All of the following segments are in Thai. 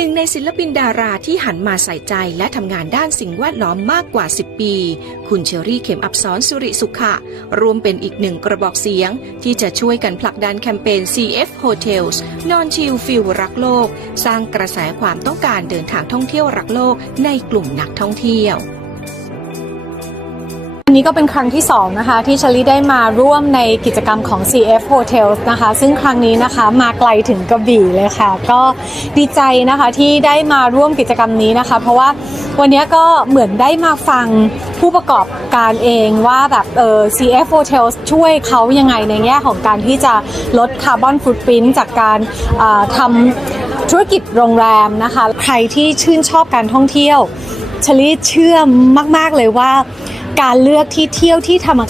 หนึ่งในศิลปินดาราที่หันมาใส่ใจและทำงานด้านสิ่งแวดล้อมมากกว่า 10 ปี คุณเชอรี่เข็มอับสรสุริสุขะรวมเป็นอีกหนึ่งกระบอกเสียง ที่จะช่วยกันผลักดันแคมเปญ CF Hotels นอนชิลฟิลรักโลก สร้างกระแสความต้องการเดินทางท่องเที่ยวรักโลกในกลุ่มนักท่องเที่ยว นนี้ก็เป็นครั้งที่2นะคะที่ชลีได้มาร่วมในกิจกรรมของ CF Hotels นะคะ ซึ่งครั้งนี้นะคะมาไกลถึงกระบี่เลยค่ะ ก็ดีใจนะคะที่ได้มาร่วมกิจกรรมนี้นะคะ เพราะว่าวันนี้ก็เหมือนได้มาฟังผู้ประกอบการเองว่าแบบเออ CF Hotels ช่วยเขายังไงในแง่ของการที่จะลดคาร์บอนฟุตปรินจากการทำธุรกิจโรงแรมนะคะ ใครที่ชื่นชอบการท่องเที่ยวชลีเชื่อมาก ๆ เลยว่า การเลือกที่เที่ยวที่ธรรม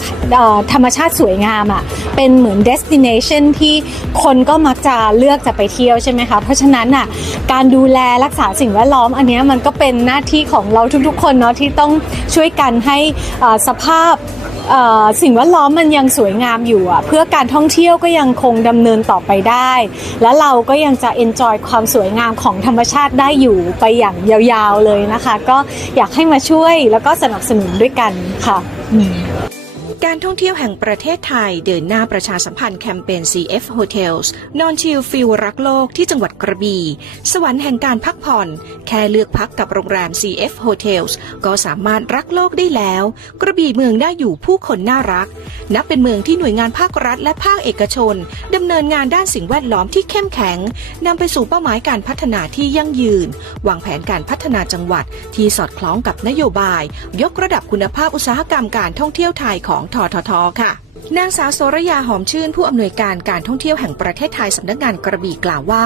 ธรรมชาติสวยงามอะ่ะเป็นเหมือน destination ที่คนก็มักจะเลือกจะไปเที่ยวใช่ไหมคะเพราะฉะนั้นอะการดูแลรักษาสิ่งแวดล้อม อันนี้มันก็เป็นหน้าที่ของเราทุกๆ คนเนาะที่ต้องช่วยกันให้สภาพ สิ่งแวดล้อมมันยังสวยงามอยู่อะเพื่อการท่องเที่ยวก็ยังคงดำเนินต่อไปได้ และเราก็ยังจะเอนจอยความสวยงามของธรรมชาติได้อยู่ไปอย่างยาวๆเลยนะคะ ก็อยากให้มาช่วยแล้วก็สนับสนุนด้วยกันค่ะ การท่องเที่ยวแห่งประเทศไทยเดินหน้าประชาสัมพันธ์แคมเปญ CF Hotels นอนชิลฟิลรักโลกที่จังหวัดกระบี่ สวรรค์แห่งการพักผ่อน แค่เลือกพักกับโรงแรม CF Hotels ก็สามารถรักโลกได้แล้ว กระบี่เมืองน่าอยู่ผู้คนน่ารัก นับเป็นเมืองที่หน่วยงานภาครัฐและภาคเอกชนดำเนินงานด้านสิ่งแวดล้อมที่เข้มแข็งนำไปสู่เป้าหมายการพัฒนาที่ยั่งยืน วางแผนการพัฒนาจังหวัดที่สอดคล้องกับนโยบาย ยกระดับคุณภาพอุตสาหกรรมการท่องเที่ยวไทยของทททค่ะ นางสาวโสรยาหอมชื่นผู้อำนวยการการท่องเที่ยวแห่งประเทศไทยสำนักงานกระบี่กล่าวว่า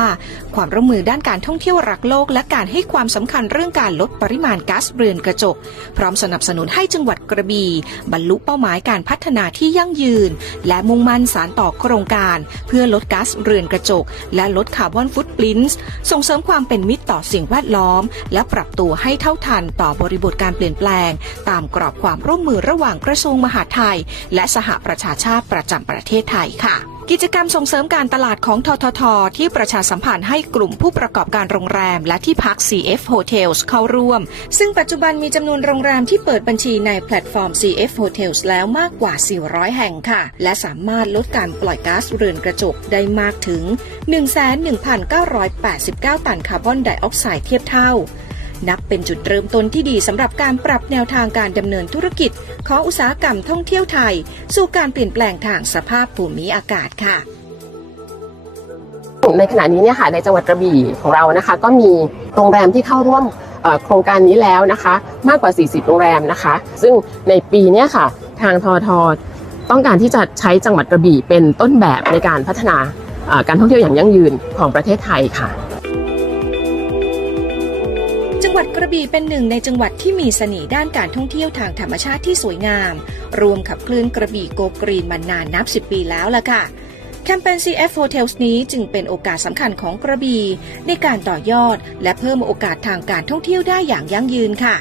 ความร่วมมือด้านการท่องเที่ยวรักโลก และการให้ความสำคัญเรื่องการลดปริมาณก๊าซเรือนกระจก พร้อมสนับสนุนให้จังหวัดกระบี่บรรลุเป้าหมายการพัฒนาที่ยั่งยืน และมุ่งมั่นสารต่อโครงการ เพื่อลดก๊าซเรือนกระจก และลดคาร์บอนฟุตปรินท์ส่งเสริมความเป็นมิตรต่อสิ่งแวดล้อม และปรับตัวให้เท่าทันต่อบริบทการเปลี่ยนแปลง ตามกรอบความร่วมมือระหว่างกระทรวงมหาดไทย และสหประชาชาติประจำประเทศไทยค่ะกิจกรรมส่งเสริมการตลาดของททท ที่ประชาสัมพันธ์ให้กลุ่มผู้ประกอบการโรงแรม และที่พัก CF Hotels เข้าร่วม ซึ่งปัจจุบันมีจำนวนโรงแรมที่เปิดบัญชีในแพลตฟอร์ม CF Hotels แล้วมากกว่า 400 แห่งค่ะ และสามารถลดการปล่อยก๊าซเรือนกระจกได้มากถึง 11,989 ตันคาร์บอนไดออกไซด์เทียบเท่า นับเป็นจุดเริ่มต้นที่ดีสำหรับการปรับแนวทางการดำเนินธุรกิจ ของอุตสาหกรรมท่องเที่ยวไทย สู่การเปลี่ยนแปลงทางสภาพภูมิอากาศค่ะในขณะนี้เนี่ยค่ะในจังหวัดกระบี่ของเรานะคะ ก็มีโรงแรมที่เข้าร่วมโครงการนี้แล้วนะคะ มากกว่า 40 โรงแรมนะคะ ซึ่งในปีนี้ค่ะ ทางทอทต้องการที่จะใช้จังหวัดกระบี่เป็นต้นแบบในการพัฒนาการท่องเที่ยวอย่างยั่งยืนของประเทศไทยค่ะ งหวัดกระบี่เป็นหนึ่งในจังหวัดที่มีเสน่ห์ด้านการท่องเที่ยวทางธรรมชาติที่สวยงาม รวมขับเคลื่อนกระบี่โกกรีนมานานนับ 10 ปีแล้วล่ะค่ะ แคมเปญ CF Hotels นี้จึงเป็นโอกาสสำคัญของกระบี่ในการต่อยอด และเพิ่มโอกาสทางการท่องเที่ยวได้อย่างยั่งยืนค่ะ